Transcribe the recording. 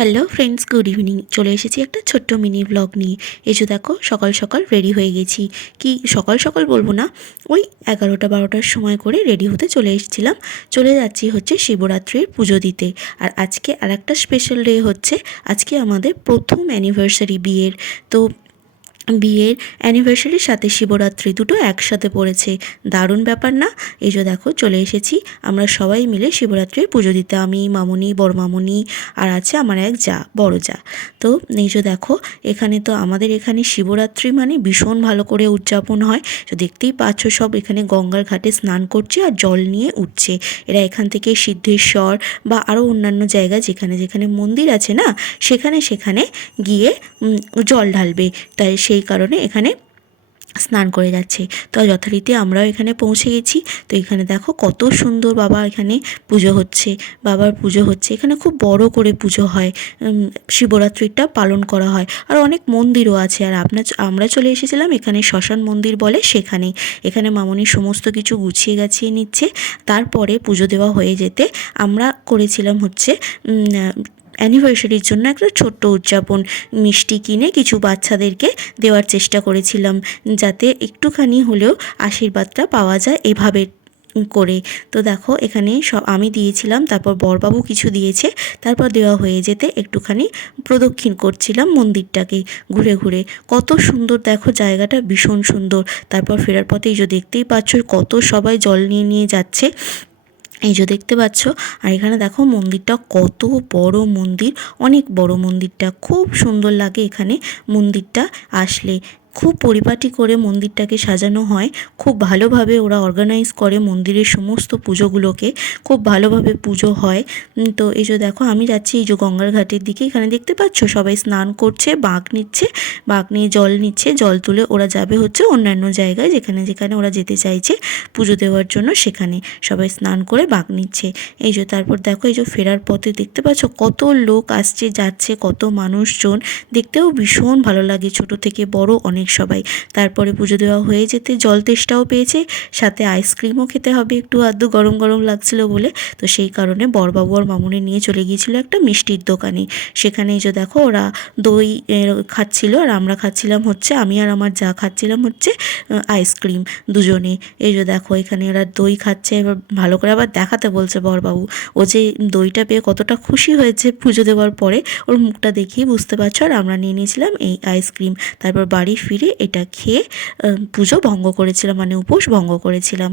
Hello friends, good evening. চলে এসেছি একটা ছোট্ট মিনি ব্লগ নিয়ে। এই যে দেখো, সকাল সকাল রেডি হয়ে গেছি। কি সকাল সকাল বলবো না, ওই 11টা-12টার সময় করে রেডি হতে চলে এসেছিলাম। চলে যাচ্ছি হচ্ছে শিবরাত্রির পুজো দিতে। আর আজকে আর একটা স্পেশাল ডে হচ্ছে, আজকে আমাদের প্রথম অ্যানিভার্সারি বিয়ের। তো বিয়ের অ্যানিভার্সারির সাথে শিবরাত্রি দুটো একসাথে পড়েছে। দারুণ ব্যাপার না? এই যে দেখো, চলে এসেছি আমরা সবাই মিলে শিবরাত্রির পুজো দিতে। আমি, মামুনি, বড় মামুনি, আর আছে আমার এক যা, বড় যা। তো এই যে দেখো, এখানে তো আমাদের এখানে শিবরাত্রি মানে ভীষণ ভালো করে উদযাপন হয়। তো দেখতেই পাচ্ছ, সব এখানে গঙ্গার ঘাটে স্নান করছে আর জল নিয়ে উঠছে। এরা এখান থেকে সিদ্ধেশ্বর বা আরও অন্যান্য জায়গা যেখানে যেখানে মন্দির আছে না, সেখানে সেখানে গিয়ে জল ঢালবে। তাই সেই কারণে এখানে স্নান করে যাচ্ছে। তো যথারীতি আমরাও এখানে পৌঁছে গেছি। তো এখানে দেখো কত সুন্দর বাবা এখানে পুজো হচ্ছে, বাবার পুজো হচ্ছে। এখানে খুব বড় করে পুজো হয়, শিবরাত্রিটা পালন করা হয়। আর অনেক মন্দিরও আছে। আর আমরা চলে এসেছিলাম এখানে শ্মশান মন্দির বলে সেখানে। এখানে মামনি সমস্ত কিছু গুছিয়ে গাছিয়ে নিচ্ছে। তারপরে পুজো দেওয়া হয়ে যেতে আমরা করেছিলাম হচ্ছে অ্যানিভার্সারির জন্য একটা ছোট্ট উদযাপন। মিষ্টি কিনে কিছু বাচ্চাদেরকে দেওয়ার চেষ্টা করেছিলাম, যাতে একটুখানি হলেও আশীর্বাদটা পাওয়া যায় এভাবে করে। তো দেখো, এখানে সব আমি দিয়েছিলাম, তারপর বরবাবু কিছু দিয়েছে। তারপর দেওয়া হয়ে যেতে একটুখানি প্রদক্ষিণ করছিলাম মন্দিরটাকে ঘুরে ঘুরে। কত সুন্দর দেখো, জায়গাটা ভীষণ সুন্দর। তারপর ফেরার পথে এই যে দেখতেই পাচ্ছ, কত সবাই জল নিয়ে নিয়ে যাচ্ছে। এই যে দেখতে পাচ্ছ। আর এখানে দেখো মন্দিরটা কত বড় মন্দির, অনেক বড় মন্দিরটা। খুব সুন্দর লাগে এখানে মন্দিরটা আসলে। খুব পরিপাটি করে মন্দিরটাকে সাজানো হয়। খুব ভালোভাবে ওরা অর্গানাইজ করে মন্দিরের সমস্ত পুজোগুলোকে। খুব ভালোভাবে পুজো হয়। তো এই যে দেখো, আমি যাচ্ছি এই যে গঙ্গার ঘাটের দিকে। এখানে দেখতে পাচ্ছ সবাই স্নান করছে, বাঁক নিচ্ছে, বাঁক নিয়ে জল নিচ্ছে। জল তুলে ওরা যাবে হচ্ছে অন্যান্য জায়গায়, যেখানে যেখানে ওরা যেতে চাইছে পুজো দেওয়ার জন্য। সেখানে সবাই স্নান করে বাঁক নিচ্ছে। এই যে তারপর দেখো, এই যে ফেরার পথে দেখতে পাচ্ছ কত লোক আসছে যাচ্ছে, কত মানুষজন। দেখতেও ভীষণ ভালো লাগে, ছোট থেকে বড় অনেক সবাই। তারপরে পুজো দেওয়া হয়ে যেতে জল তেষ্টাও পেয়েছে, সাথে আইসক্রিমও খেতে হবে একটু আধটু, গরম গরম লাগছিল বলে। তো সেই কারণে বরবাবু আর মামুনি নিয়ে চলে গিয়েছিল একটা মিষ্টির দোকানে। সেখানে এই যে দেখো, ওরা দই খাচ্ছিল আর আমরা খাচ্ছিলাম হচ্ছে, আমি আর আমার যা খাচ্ছিলাম হচ্ছে আইসক্রিম দুজনে। এই যে দেখো, এখানে ওরা দই খাচ্ছে। এবার ভালো করে আবার দেখাতে বলছে বরবাবু। ও যে দইটা পেয়ে কতটা খুশি হয়েছে পুজো দেওয়ার পরে, ওর মুখটা দেখেই বুঝতে পারছো। আর আমরা নিয়ে নিয়েছিলাম এই আইসক্রিম। তারপর বাড়ি ফিরে এটা খেয়ে পুজো ভঙ্গ করেছিলাম, মানে উপোস ভঙ্গ করেছিলাম।